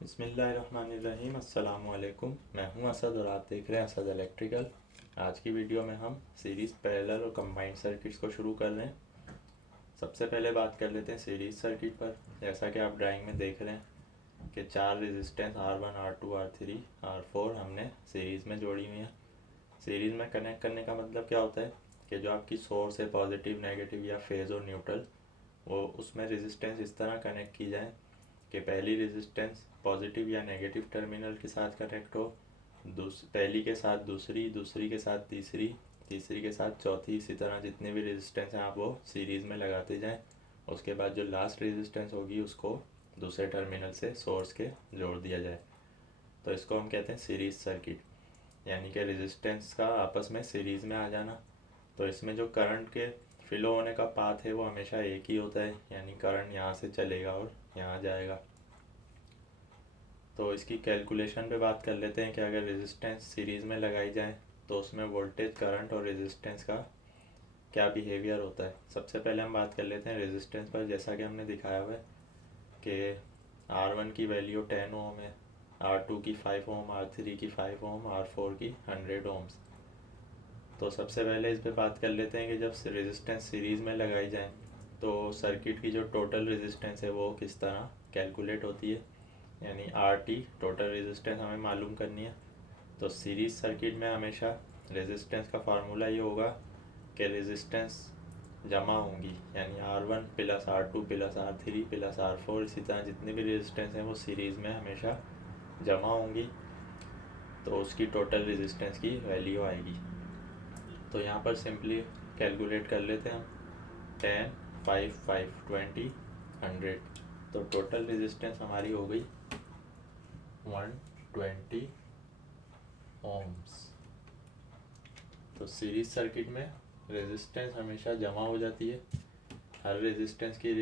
बिस्मिल्लाहिर्रहमानिर्रहीम। अस्सलामुअलैकुम। मैं हूं असद और आप देख रहे हैं असद इलेक्ट्रिकल। आज की वीडियो में हम सीरीज़ पैरेलल और कंबाइंड सर्किट्स को शुरू कर रहे हैं। सबसे पहले बात कर लेते हैं सीरीज़ सर्किट पर। जैसा कि आप ड्राइंग में देख रहे हैं कि चार resistance R1 R2 R3 R4 हमने सीरीज़ में जोड़ी हुई हैं। सीरीज़ में कनेक्ट करने का मतलब क्या होता है कि जो आपकी सोर्स है पॉजिटिव नेगेटिव या फेज़ और न्यूट्रल, वो उसमें रेजिस्टेंस इस तरह कनेक्ट की जाए कि पहली रेजिस्टेंस पॉजिटिव या नेगेटिव टर्मिनल के साथ कनेक्ट हो, पहली के साथ दूसरी, दूसरी के साथ तीसरी, तीसरी के साथ चौथी, इसी तरह जितने भी रेजिस्टेंस हैं आप वो सीरीज़ में लगाते जाएं। उसके बाद जो लास्ट रेजिस्टेंस होगी उसको दूसरे टर्मिनल से सोर्स के जोड़ दिया जाए। तो इसको हम कहते हैं सीरीज़ सर्किट, यानी कि रेजिस्टेंस का आपस में सीरीज़ में आ जाना। तो इसमें जो करंट के फ्लो होने का पाथ है वो हमेशा एक ही होता है, यानी करंट यहाँ से चलेगा और यहाँ जाएगा। तो इसकी कैलकुलेशन पे बात कर लेते हैं कि अगर रेजिस्टेंस सीरीज़ में लगाई जाए तो उसमें वोल्टेज, करंट और रेजिस्टेंस का क्या बिहेवियर होता है। सबसे पहले हम बात कर लेते हैं रेजिस्टेंस पर। जैसा कि हमने दिखाया हुआ है कि R1 की वैल्यू 10 ओम है, R2 की 5 ओम, R3 की 5 ओम, R4 की 100 ओम्स। तो सबसे पहले इस पे बात कर लेते हैं कि जब रेजिस्टेंस सीरीज़ में लगाई जाए तो सर्किट की जो टोटल रेजिस्टेंस है वो किस तरह कैलकुलेट होती है, यानी RT टोटल रेजिस्टेंस हमें मालूम करनी है। तो सीरीज़ सर्किट में हमेशा रेजिस्टेंस का फार्मूला ये होगा कि रेजिस्टेंस जमा होंगी, यानी R1 plus R2 plus R3 plus R4, इसी तरह जितने भी रेजिस्टेंस हैं वो सीरीज़ में हमेशा जमा होंगी, तो उसकी टोटल रेजिस्टेंस की वैल्यू आएगी। तो यहाँ पर सिंपली कैलकुलेट कर लेते हैं हम। 10 5 5 20 100, तो टोटल रेजिस्टेंस हमारी हो गई 120 ओम्स। तो सीरीज सर्किट में रेजिस्टेंस हमेशा जमा हो जाती है। हर रेजिस्टेंस की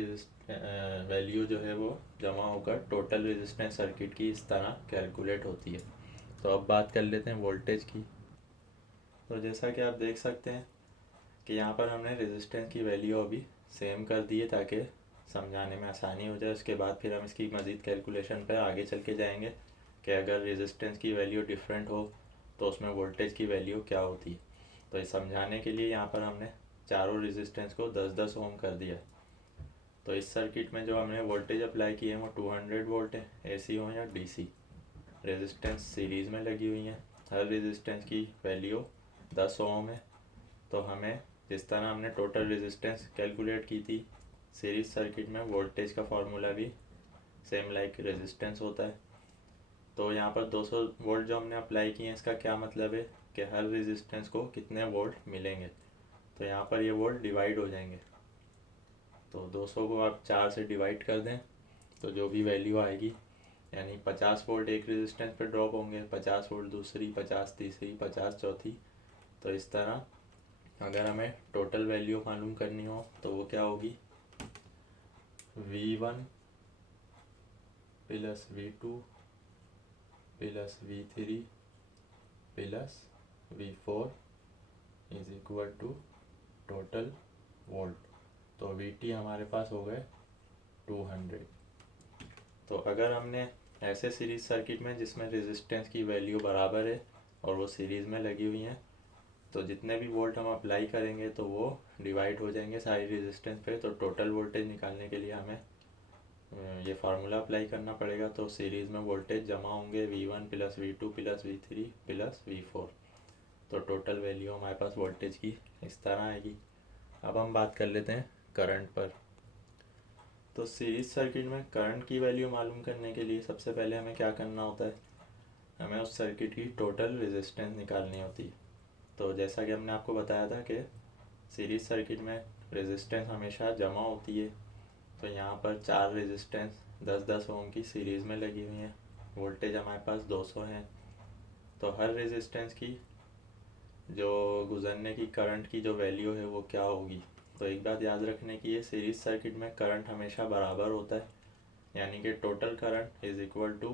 वैल्यू जो है वो जमा होकर टोटल रेजिस्टेंस सर्किट की इस तरह कैलकुलेट होती है। तो अब बात कर लेते हैं वोल्टेज की। तो जैसा कि आप देख सकते हैं कि यहाँ पर हमने रेजिस्टेंस की वैल्यू अभी सेम कर दी है ताकि समझाने में आसानी हो जाए। उसके बाद फिर हम इसकी मज़ीद कैलकुलेशन पर आगे चल के जाएंगे कि अगर रेजिस्टेंस की वैल्यू डिफरेंट हो तो उसमें वोल्टेज की वैल्यू क्या होती है। तो ये समझाने के लिए यहाँ पर हमने चारों रेजिस्टेंस को 10-10 ओम कर दिया। तो इस सर्किट में जो हमने वोल्टेज अप्लाई किए हैं वो 200 वोल्ट है, AC हो या DC। रेजिस्टेंस सीरीज़ में लगी हुई हैं, हर रेजिस्टेंस की वैल्यू 10 ओम है। तो हमें जिस तरह हमने टोटल रेजिस्टेंस कैलकुलेट की थी सीरीज़ सर्किट में, वोल्टेज का फार्मूला भी सेम लाइक रेजिस्टेंस होता है। तो यहाँ पर 200 वोल्ट जो हमने अप्लाई किए हैं इसका क्या मतलब है कि हर रेजिस्टेंस को कितने वोल्ट मिलेंगे। तो यहाँ पर ये वोल्ट डिवाइड हो जाएंगे। तो 200 को आप 4 से डिवाइड कर दें तो जो भी वैल्यू आएगी, यानी 50 वोल्ट एक रेजिस्टेंस पे ड्रॉप होंगे, 50 वोल्ट दूसरी, 50 तीसरी, 50 चौथी। तो इस तरह अगर हमें टोटल वैल्यू मालूम करनी हो तो वो क्या होगी, V1 plus V2 plus V3 plus V4 is equal to total volt. तो VT हमारे पास हो गए 200। तो अगर हमने ऐसे सीरीज सर्किट में जिसमें रेजिस्टेंस की वैल्यू बराबर है और वो सीरीज़ में लगी हुई हैं, तो जितने भी वोल्ट हम अप्लाई करेंगे तो वो डिवाइड हो जाएंगे सारी रेजिस्टेंस पे। तो टोटल वोल्टेज निकालने के लिए हमें ये फार्मूला अप्लाई करना पड़ेगा। तो सीरीज़ में वोल्टेज जमा होंगे V1 plus V2 plus V3 plus V4। तो टोटल वैल्यू हमारे पास वोल्टेज की इस तरह आएगी। अब हम बात कर लेते हैं करंट पर। तो सीरीज़ सर्किट में करंट की वैल्यू मालूम करने के लिए सबसे पहले हमें क्या करना होता है, हमें उस सर्किट की टोटल रेजिस्टेंस निकालनी होती है। तो जैसा कि हमने आपको बताया था कि सीरीज़ सर्किट में रेजिस्टेंस हमेशा जमा होती है। तो यहाँ पर चार रेजिस्टेंस 10-10 ओम की सीरीज़ में लगी हुई हैं, वोल्टेज हमारे पास 200 है। तो हर रेजिस्टेंस की जो गुज़रने की करंट की जो वैल्यू है वो क्या होगी। तो एक बात याद रखने की है, सीरीज़ सर्किट में करंट हमेशा बराबर होता है, यानी कि total current is equal to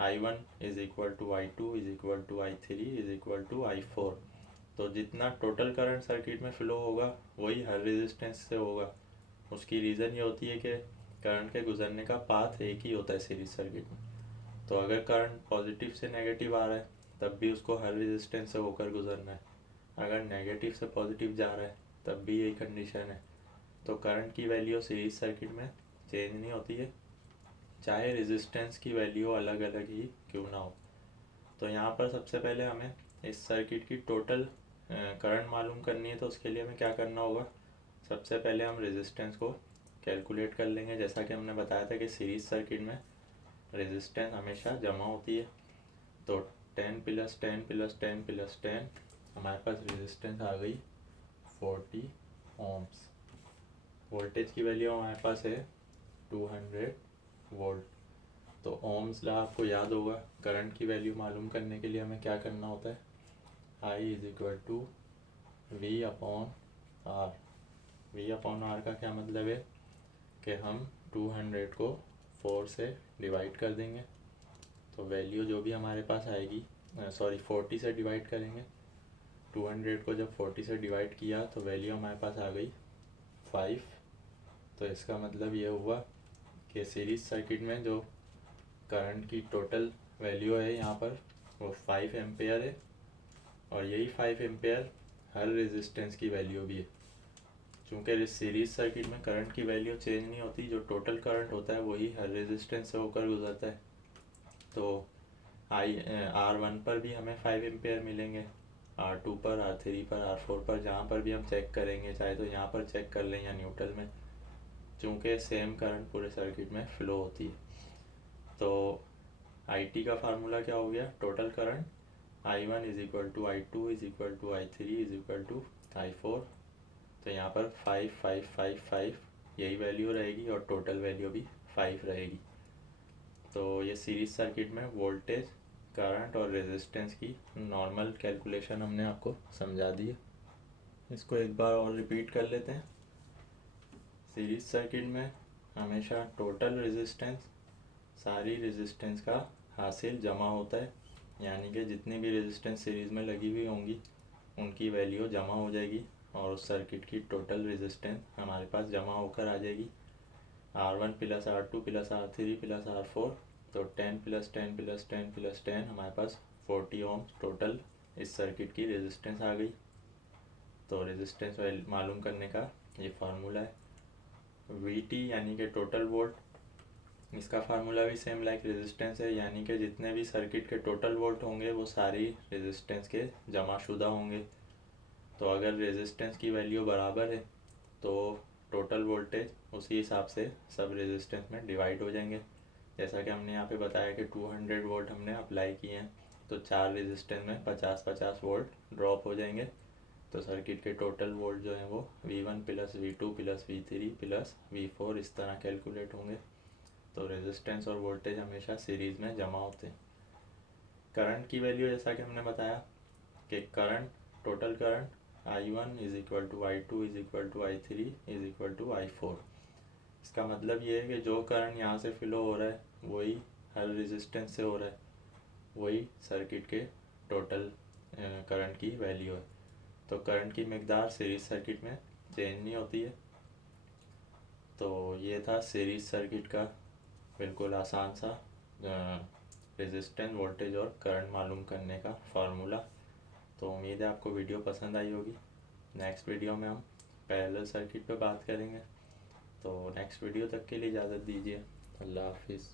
I1 is equal to I2 is equal to I3 is equal to I4। तो जितना टोटल करंट सर्किट में फ़्लो होगा वही हर रेजिस्टेंस से होगा। उसकी रीज़न ये होती है कि करंट के गुज़रने का पाथ एक ही होता है सीरीज सर्किट में। तो अगर करंट पॉजिटिव से नेगेटिव आ रहा है तब भी उसको हर रेजिस्टेंस से होकर गुजरना है, अगर नेगेटिव से पॉजिटिव जा रहा है तब भी यही कंडीशन है। तो करंट की वैल्यू सीरीज सर्किट में चेंज नहीं होती है, चाहे रेजिस्टेंस की वैल्यू अलग अलग ही क्यों ना हो। तो यहाँ पर सबसे पहले हमें इस सर्किट की टोटल करंट मालूम करनी है, तो उसके लिए हमें क्या करना होगा, सबसे पहले हम रेजिस्टेंस को कैलकुलेट कर लेंगे। जैसा कि हमने बताया था कि सीरीज सर्किट में रेजिस्टेंस हमेशा जमा होती है। तो 10 + 10 + 10 + 10 हमारे पास रेजिस्टेंस आ गई 40 ओम्स। वोल्टेज की वैल्यू हमारे पास है 200 वोल्ट। तो ओम्स लॉ आपको याद होगा, करंट की वैल्यू मालूम करने के लिए हमें क्या करना होता है, I = V/R। V/R का क्या मतलब है कि हम 200 को 4 से डिवाइड कर देंगे, तो वैल्यू जो भी हमारे पास आएगी, 40 से डिवाइड करेंगे। 200 को जब 40 से डिवाइड किया तो वैल्यू हमारे पास आ गई 5। तो इसका मतलब ये हुआ कि सीरीज सर्किट में जो करंट की टोटल वैल्यू है यहाँ पर वो 5 एम्पेयर है, और यही 5 एम्पेयर हर रेजिस्टेंस की वैल्यू भी है। चूँकि सीरीज सर्किट में करंट की वैल्यू चेंज नहीं होती, जो टोटल करंट होता है वही हर रेजिस्टेंस से होकर गुजरता है। तो R1 पर भी हमें 5 एम्पेयर मिलेंगे, R2 पर, R3 पर, R4 पर, जहाँ पर भी हम चेक करेंगे, चाहे तो यहाँ पर चेक कर लें या न्यूट्रल में, चूँकि सेम करंट पूरे सर्किट में फ़्लो होती है। तो IT का फार्मूला क्या हो गया, total current I1 = I2 = I3 = I4। तो यहाँ पर 5 5 5 5 यही वैल्यू रहेगी और टोटल वैल्यू भी 5 रहेगी। तो ये सीरीज सर्किट में वोल्टेज, करंट और रेजिस्टेंस की नॉर्मल कैलकुलेशन हमने आपको समझा दी है। इसको एक बार और रिपीट कर लेते हैं। सीरीज सर्किट में हमेशा टोटल रेजिस्टेंस सारी रेजिस्टेंस का हासिल जमा होता है, यानी कि जितनी भी रेजिस्टेंस सीरीज़ में लगी हुई होंगी उनकी वैल्यू जमा हो जाएगी और उस सर्किट की टोटल रेजिस्टेंस हमारे पास जमा होकर आ जाएगी R1 + R2 + R3 + R4। तो 10 + 10 + 10 + 10 हमारे पास 40 ओम्स टोटल इस सर्किट की रेजिस्टेंस आ गई। तो रेजिस्टेंस मालूम करने का ये फार्मूला है। VT यानी कि टोटल वोल्ट, इसका फार्मूला भी सेम लाइक रेजिस्टेंस है, यानी कि जितने भी सर्किट के टोटल वोल्ट होंगे वो सारी रेजिस्टेंस के जमाशुदा होंगे। तो अगर रेजिस्टेंस की वैल्यू बराबर है तो टोटल वोल्टेज उसी हिसाब से सब रेजिस्टेंस में डिवाइड हो जाएंगे। जैसा कि हमने यहाँ पे बताया कि 200 वोल्ट हमने अप्लाई किए हैं, तो 4 रेजिस्टेंस में 50-50 वोल्ट ड्रॉप हो जाएंगे। तो सर्किट के टोटल वोल्ट जो हैं वो V1 + V2 + V3 + V4 इस तरह कैलकुलेट होंगे। तो रेजिस्टेंस और वोल्टेज हमेशा सीरीज़ में जमा होते हैं। करंट की वैल्यू जैसा कि हमने बताया कि current, total current I1 = I2 = I3 = I4। इसका मतलब ये है कि जो करंट यहाँ से फ्लो हो रहा है वही हर रेजिस्टेंस से हो रहा है, वही सर्किट के टोटल करंट की वैल्यू है। तो करंट की मकदार सीरीज सर्किट में चेंज नहीं होती है। तो ये था सीरीज सर्किट का बिल्कुल आसान सा रेजिस्टेंस, वोल्टेज और करंट मालूम करने का फार्मूला। तो उम्मीद है आपको वीडियो पसंद आई होगी। नेक्स्ट वीडियो में हम पैरेलल सर्किट पे बात करेंगे। तो नेक्स्ट वीडियो तक के लिए इजाज़त दीजिए। अल्लाह हाफिज़।